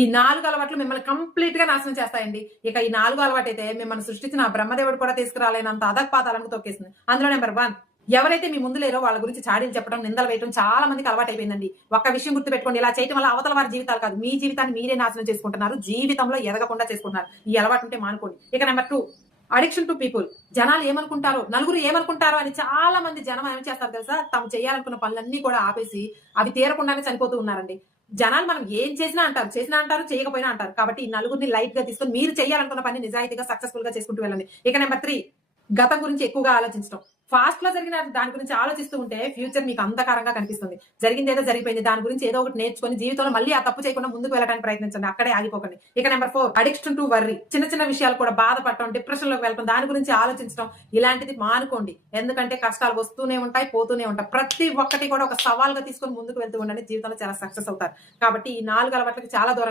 ఈ 4 అలవాట్లు మిమ్మల్ని కంప్లీట్ గా నాశనం చేస్తాయండి. ఇక ఈ 4 అలవాటైతే మిమ్మల్ని సృష్టించిన ఆ బ్రహ్మదేవుడు కూడా తీసుకురాలేనంత అధఃపాతాలకు తొక్కేసింది. అందులో నెంబర్ 1, ఎవరైతే మీ ముందు లేరో వాళ్ళ గురించి చాడీలు చెప్పడం, నిందలు వేయడం చాలా మందికి అలవాటైపోయిందండి. ఒక్క విషయం గుర్తుపెట్టుకోండి. ఇలా చేయడం వల్ల అవతల వారి జీవితాలు కాదు, మీ జీవితాన్ని మీరే నాశనం చేసుకుంటున్నారు. జీవితంలో ఎదగకుండా చేసుకుంటున్నారు. ఈ అలవాటు ఉంటే మానుకోండి. ఇక నెంబర్ 2, అడిక్షన్ టు పీపుల్. జనాలు ఏమనుకుంటారో, నలుగురు ఏమనుకుంటారో అని చాలా మంది జనం ఏం చేస్తారు తెలుసా? తాము చేయాలనుకున్న పనులన్నీ కూడా ఆపేసి అవి తీరకుండానే చనిపోతూ ఉన్నారండి. జనాలు మనం ఏం చేసినా అంటారు, చేసినా అంటారు, చేయకపోయినా అంటారు. కాబట్టి ఈ నలుగురిని లైట్ గా తీసుకొని మీరు చేయాలనుకున్న పని నిజాయితీగా సక్సెస్ఫుల్ గా చేసుకుంటూ వెళ్ళండి. ఇక నెంబర్ 3, గతం గురించి ఎక్కువగా ఆలోచించడం. ఫాస్ట్ లో జరిగిన దాని గురించి ఆలోచిస్తూ ఉంటే ఫ్యూచర్ మీకు అంధకారంగా కనిపిస్తుంది. జరిగింది ఏదో జరిగిపోయింది. దాని గురించి ఏదో ఒకటి నేర్చుకొని జీవితంలో మళ్ళీ ఆ తప్పు చేయకుండా ముందుకు వెళ్ళడానికి ప్రయత్నించండి. అక్కడే ఆగిపోకండి. ఇక నెంబర్ 4, అడిక్షన్ టు వర్రీ. చిన్న చిన్న విషయాలు కూడా బాధపడటం, డిప్రెషన్ లోకి వెళ్ళటం, దాని గురించి ఆలోచించడం, ఇలాంటిది మానుకోండి. ఎందుకంటే కష్టాలు వస్తూనే ఉంటాయి, పోతూనే ఉంటాయి. ప్రతి ఒక్కటి కూడా ఒక సవాల్గా తీసుకొని ముందుకు వెళ్తూ ఉండండి. జీవితంలో చాలా సక్సెస్ అవుతారు. కాబట్టి ఈ 4 అలవాట్లకి చాలా దూరం